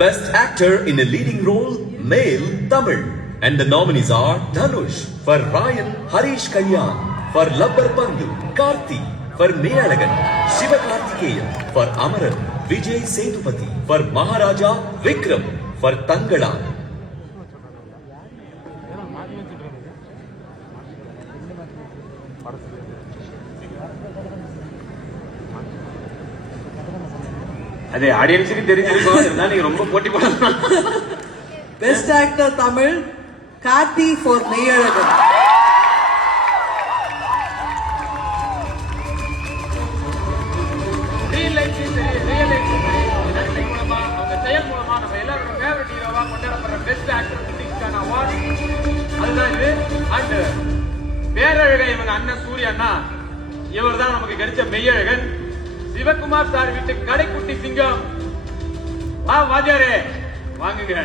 Best Actor in a Leading Role, Male, Tamil. And the nominees are Dhanush for Ryan, Harish Kalyan for Labbar Pandu, Karthi for Meyalagan, Sivakarthikeyan for Amaran, Vijay Sethupathi for Maharaja, Vikram for Tangala. அதே ஆடியன்ஸுக்கு தெரிஞ்சிருக்கும், இருந்தாலும் நீங்க ரொம்ப போட்டி போடலாம். Best actor Tamil, Karthi for Meiyazhagan. செயல் மூலமா நம்ம எல்லாரும் ஃபேவரட் ஹீரோவா கொண்டாடப்படுற பெஸ்ட் ஆக்டர் கிட்டிங்கான அவார்டு அதுதான் இது. அண்ட் பேரழகன் இவங்க அண்ணன் சூர்யாண்ணா, இவர் தான் நமக்கு கிடைச்ச மெய்யழகன். சிவகுமார் சார் வீட்டு கடைக்குட்டி சிங்கம். வா வாஜாரே வாங்குங்க.